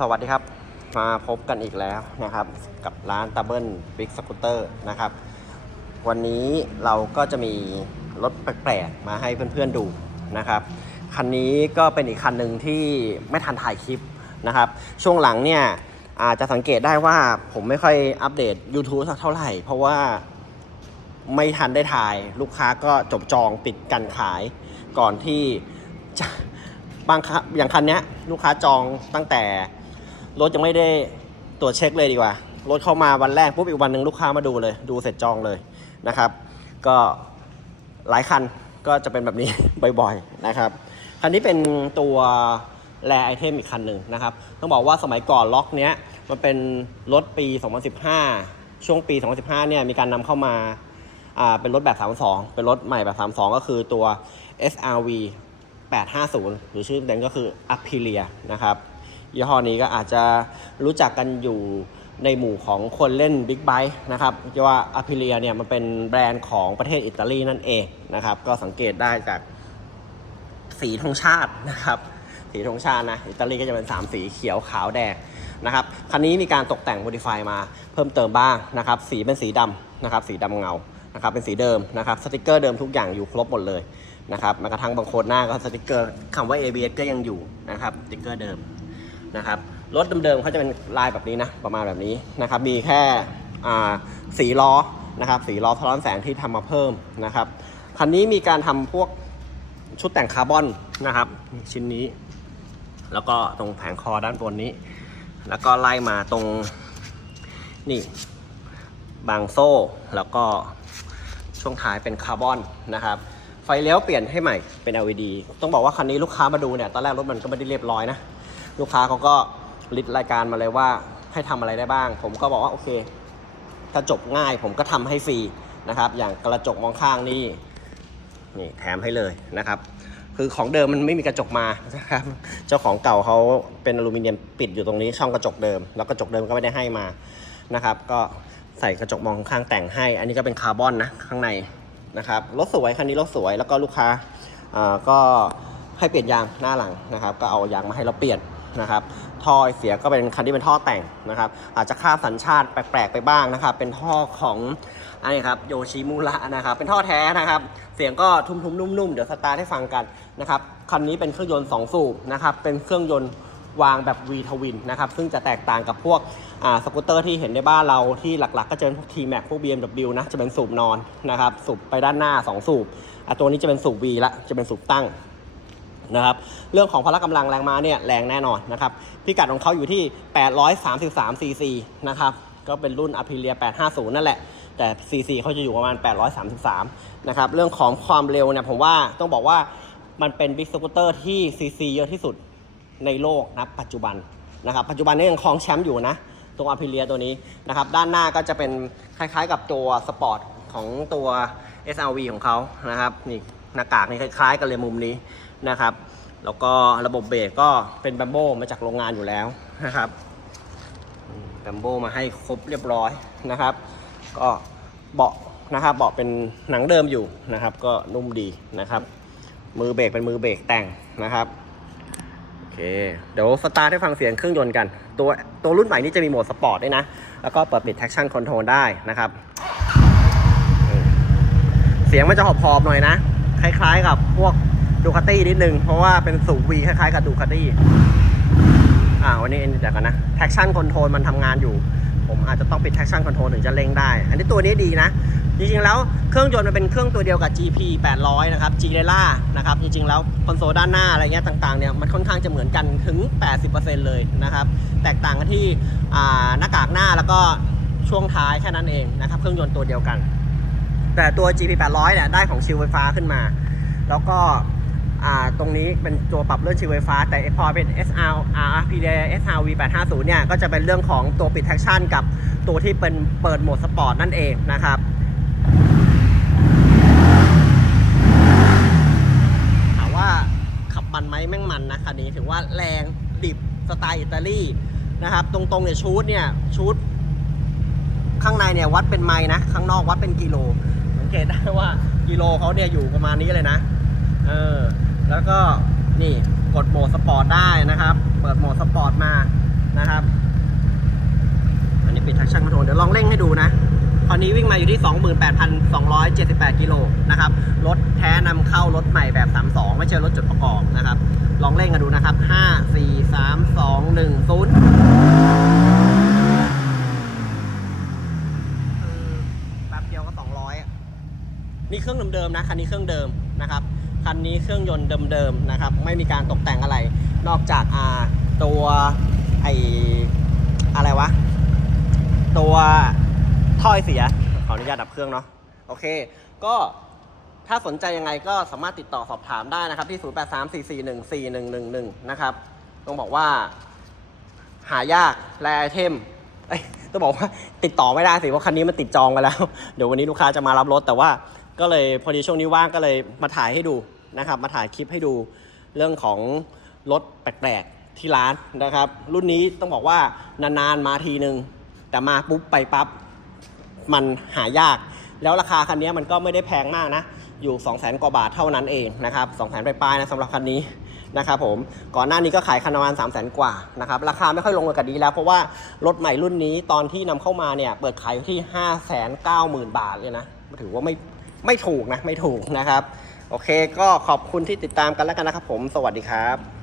สวัสดีครับ มาพบกันอีกแล้วนะครับ กับร้านต o เบิลบิ๊กสกูตเตอร์นะครับ วันนี้เราก็จะมีรถแปลกๆ มาให้เพื่อนๆดูนะครับ คันนี้ก็เป็นอีกคันหนึ่งที่ไม่ทันถ่ายคลิปนะครับ ช่วงหลังเนี่ยอาจจะสังเกตได้ว่าผมไม่ค่อยอัปเดต YouTube สักเท่าไหร่ เพราะว่าไม่ทันได้ถ่าย ลูกค้าก็จบจองปิดกันขายก่อนที่จะบางคันอย่างคันนี้ลูกค้าจองตั้งแต่ รถยังไม่ได้ตรวจเช็คเลยดีกว่า รถเข้ามาวันแรกปุ๊บอีกวันหนึ่งลูกค้ามาดูเลย ดูเสร็จจองเลยนะครับ ก็หลายคันก็จะเป็นแบบนี้ บ่อยๆนะครับ คันนี้เป็นตัวแรไอเทมอีกคันหนึ่งนะครับ ต้องบอกว่าสมัยก่อนล็อกเนี้ยมันเป็นรถปี 2015 ช่วงปี 2015 เนี่ยมีการนำเข้ามาอ่าเป็นรถแบบ 32 เป็นรถใหม่แบบ 32 ก็คือตัว SRV 850 หรือชื่อเต็มก็คือ Aprilia นะครับ ยี่ห้อนี้ก็อาจจะรู้จักกันอยู่ในหมู่ของคนเล่นบิ๊กไบค์นะครับที่ว่า Aprilia เนี่ยมันเป็นแบรนด์ของประเทศอิตาลีนั่นเองนะครับ ก็สังเกตได้จากสีธงชาตินะครับสีธงชาตินะอิตาลีก็จะเป็น 3 สีเขียวขาวแดงนะครับคันนี้มีการตกแต่ง modify มาเพิ่มเติมบ้างนะครับสีเป็นสีดำนะครับสีดำเงานะครับเป็นสีเดิมนะครับสติกเกอร์เดิมทุกอย่างอยู่ครบหมดเลยนะครับแม้กระทั่งบางโคนหน้าก็สติกเกอร์คำว่า ABS ก็ยังอยู่นะครับสติกเกอร์เดิม นะครับรถเดิมๆเขาจะเป็นลายแบบนี้นะประมาณแบบนี้นะครับมีแค่สีล้อนะครับสีล้อทะลอนแสงที่ทำมาเพิ่มนะครับคันนี้มีการทำพวกชุดแต่งคาร์บอนนะครับชิ้นนี้ แล้วก็ตรงแผงคอด้านบนนี้ แล้วก็ไล่มาตรงนี่บางโซ่แล้วก็ช่วงท้ายเป็นคาร์บอนนะครับไฟเลี้ยวเปลี่ยนให้ใหม่เป็น LED ต้องบอกว่าคันนี้ลูกค้ามาดูเนี่ยตอนแรกรถมันก็ไม่ได้เรียบร้อยนะ ลูกค้าเขาก็ลิดรายการมาเลยว่าให้ทำอะไรได้บ้าง ผมก็บอกว่าโอเค กระจกง่ายผมก็ทำให้ฟรีนะครับ อย่างกระจกมองข้างนี่นี่แถมให้เลยนะครับ คือของเดิมมันไม่มีกระจกมานะครับ เจ้าของเก่าเขาเป็นอลูมิเนียมปิดอยู่ตรงนี้ช่องกระจกเดิม แล้วกระจกเดิมก็ไม่ได้ให้มานะครับ ก็ใส่กระจกมองข้างแต่งให้ อันนี้ก็เป็นคาร์บอนนะข้างในนะครับรถสวยคันนี้รถสวยแล้วก็ลูกค้าอ่าก็ให้เปลี่ยนยางหน้าหลังนะครับ ก็เอายางมาให้เราเปลี่ยน นะครับท่อเสียก็เป็นคันที่เป็นท่อแต่งนะครับ อาจจะค่าสัญชาติแปลกๆไปบ้างนะครับ เป็นท่อของอันนี้ครับโยชิมุระนะครับ เป็นท่อแท้นะครับ เสียงก็ทุ้มๆนุ่มๆเดี๋ยวสตาร์ทให้ฟังกันนะครับคันนี้เป็นเครื่องยนต์2สูบนะครับเป็นเครื่องยนต์วางแบบ V ทวินนะครับ ซึ่งจะแตกต่างกับพวกสกูตเตอร์ที่เห็นในบ้านเราที่หลักๆ ก็จะเป็นพวก T-Max พวก BMW นะ จะเป็นสูบนอนนะครับ สูบไปด้านหน้า 2 สูบอะตัวนี้จะเป็นสูบ V ละ จะเป็นสูบตั้ง นะครับเรื่องของพละกำลังแรงม้าเนี่ยแรงแน่นอนนะครับพิกัดของเขาอยู่ที่ 833 cc นะครับก็เป็นรุ่น Aprilia 850 นั่นแหละ แต่ cc เขาจะอยู่ประมาณ 833 นะครับเรื่องของความเร็วเนี่ยผมว่าต้องบอกว่ามันเป็นบิ๊กสกูตเตอร์ที่ cc เยอะที่สุดในโลกนะปัจจุบันนะครับปัจจุบันนี้ยังครองแชมป์อยู่นะตัว Aprilia ตัวนี้นะครับด้านหน้าก็จะเป็นคล้ายๆกับตัวสปอร์ตของตัว SRV ของเขานะครับนี่หน้ากากนี่คล้ายๆกันเลยมุมนี้ นะครับ แล้วก็ระบบเบรกก็เป็นแบมโบมาจากโรงงานอยู่แล้วนะครับแบมโบมาให้ครบเรียบร้อยนะครับ ก็เบาะนะครับเบาะเป็นหนังเดิมอยู่นะครับ ก็นุ่มดีนะครับ มือเบรกเป็นมือเบรกแต่งนะครับโอเคเดี๋ยวสตาร์ทให้ฟังเสียงเครื่องยนต์กันตัวตัวรุ่นใหม่นี้จะมีโหมดสปอร์ตด้วยนะ แล้วก็เปิดปิด traction control ได้นะครับ เสียงมันจะหอบๆหน่อยนะ คล้ายๆกับพวก ดูคาตี้นิดนึง เพราะว่าเป็นสูบวีคล้ายๆกับดูคาตี้อ่าวันนี้เดี๋ยวกันนะ traction control มันทำงานอยู่ ผมอาจจะต้องปิด traction control ถึงจะเร่งได้ อันนี้ตัวนี้ดีนะ จริงๆแล้วเครื่องยนต์มันเป็นเครื่องตัวเดียวกับ GP 800 นะครับ g l e l a นะครับ จริงๆแล้วคอนโซลด้านหน้าอะไรเงี้ยต่างๆเนี่ยมันค่อนข้างจะเหมือนกันถึง 80%เลยนะครับ แตกต่างกันที่หน้ากากหน้าแล้วก็ช่วงท้ายแค่นั้นเองนะครับ เครื่องยนต์ตัวเดียวกัน แต่ตัว GP 800เนี่ยได้ของชิลไฟฟ้าขึ้นมา แล้วก็ ตรงนี้เป็นตัวปรับเลื่อนชิลไฟฟ้า แต่พอเป็น SR RP SRV 850เนี่ย ก็จะเป็นเรื่องของตัวปิดแท็กชั่นกับตัวที่เป็นเปิดโหมดสปอร์ตนั่นเองนะครับถามว่าขับมันไหมแม่งมันนะคันนี้ถือว่าแรงดิบสไตล์อิตาลีนะครับ ตรงๆเนี่ยชูดเนี่ยชูดข้างในเนี่ยวัดเป็นไมล์นะ ข้างนอกวัดเป็นกิโลสังเกตได้ว่ากิโลเขาเนี่ยอยู่ประมาณนี้เลยนะ เออ แล้วก็นี่กดโหมดสปอร์ตได้นะครับ เปิดโหมดสปอร์ตมานะครับ อันนี้เป็นทักชั่นคอนโทรลเดี๋ยวลองเร่งให้ดูนะตอนนี้วิ่งมาอยู่ที่ 28,278 กิโลนะครับ รถแท้นำเข้ารถใหม่แบบ 32 ไม่ใช่รถจดประกอบนะครับ ลองเร่งกันดูนะครับ 5 4 3 2 1 0แป๊บเดียวก็ 200 นี่เครื่องเดิมๆนะ คันนี้เครื่องเดิมนะครับ คันนี้เครื่องยนต์เดิมๆนะครับ ไม่มีการตกแต่งอะไร นอกจากอ่าตัวไออะไรวะ ตัวถ้อยเสีย ขออนุญาตดับเครื่องเนาะ โอเค ก็ถ้าสนใจยังไงก็สามารถติดต่อสอบถามได้นะครับ ที่ 0834414111 นะครับ ต้องบอกว่าหายากแลไอเทมเอ้ยต้องบอกว่าติดต่อไม่ได้สิ เพราะคันนี้มันติดจองไปแล้ว เดี๋ยววันนี้ลูกค้าจะมารับรถแต่ว่าก็เลยพอดีช่วงนี้ว่างก็เลยมาถ่ายให้ดู นะครับ มาถ่ายคลิปให้ดูเรื่องของรถแปลกๆที่ร้านนะครับ รุ่นนี้ต้องบอกว่านานๆมาทีนึง แต่มาปุ๊บไปปั๊บมันหายาก แล้วราคาคันนี้มันก็ไม่ได้แพงมากนะ อยู่ 2 0 0 0 0 0กว่าบาทเท่านั้นเองนะครับ2 0 0 0 0 0ปลายๆนะสำหรับคันนี้นะครับผมก่อนหน้านี้ก็ขายคันประมาณ3 0 0 0 0 0 กว่านะครับราคาไม่ค่อยลงเลยกับนี้แล้ว เพราะว่ารถใหม่รุ่นนี้ตอนที่นำเข้ามาเนี่ยเปิดขายอยู่ที่ 5 9 0 0 0 0 บาทเลยนะถือว่าไม่ไม่ถูกนะไม่ถูกนะครับ โอเคก็ขอบคุณที่ติดตามกันแล้วกันนะครับผม สวัสดีครับ